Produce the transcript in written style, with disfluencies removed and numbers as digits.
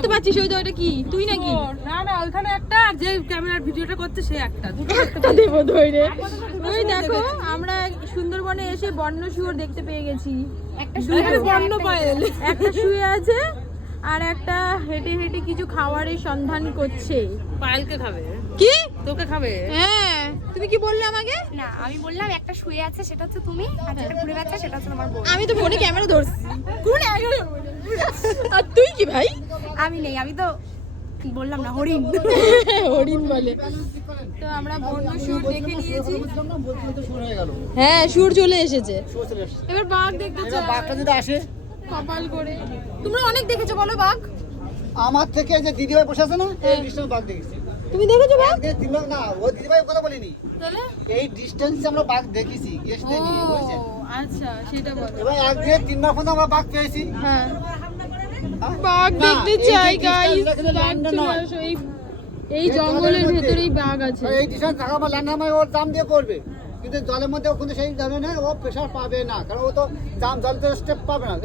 দেখতে পাচ্ছিস ওই তো ওটা কি তুই নাকি? না না ওইখানে একটা আর যে ক্যামেরার ভিডিওটা করছে সে একটা দুটো একটা দেবো ধরে। ওই দেখো আমরা সুন্দরবনে এসে বন্য শুয়োর দেখতে পেয়ে গেছি। একটা বন্য পায়েল একটা শুয়ে আছে আর একটা হেঁটে হেঁটে কিছু খাবারের সন্ধান করছে। পায়েলকে খাবে কি তোকে খাবে হ্যাঁ তুমি কি বললে আমাকে? না আমি বললাম একটা শুয়ে আছে সেটা হচ্ছে তুমি আর যেটা ঘুরে বেড়াচ্ছে সেটা হচ্ছে তোমার বোন। আমি তো ফোনে ক্যামেরা ধরছি কোন আর তুই কি ভাই? আমি নেই, আমি তো বললাম না হরিণ। হরিণ বলে। তো আমরা বন্য শুয়োর দেখে নিয়েছি। হ্যাঁ শুয়োর চলে এসেছে। এবার বাঘ দেখতে চাই। বাঘটা যদি আসে কপাল করে। তোমরা অনেক দেখেছো বলো বাঘ? আমার থেকে যে দিদিভাই বসে আছে না এই ডিস্টেন্স বাঘ দেখেছি। তুমি দেখেছো বাঘ? না ও দিদিভাই কথা বলিনি, তাহলে এই ডিস্টেন্সে আমরা বাঘ দেখেছি গেস্টে নিয়ে বুঝছেন। আচ্ছা সেটা বলো। এবার এক দিয়ে 3 মাস পর্যন্ত আমরা বাঘ পেয়েছি। হ্যাঁ হ্যাঁ? বাঘ না, দেখতে এই যে চাই distance গাইস। দেখলে বাঘ land চলে নয়। আসো। এই জঙ্গলের ভেতরেই বাঘ আছে। এই ডিস্টেন্স থাকা আমার ল্যান্ড নামায় ওর দাম দিয়ে করবে, কিন্তু জলের মধ্যে ওখানে সেই ধরনের ও প্রেশার পাবে না, কারণ ও তো জাম জল স্টেপ পাবে না।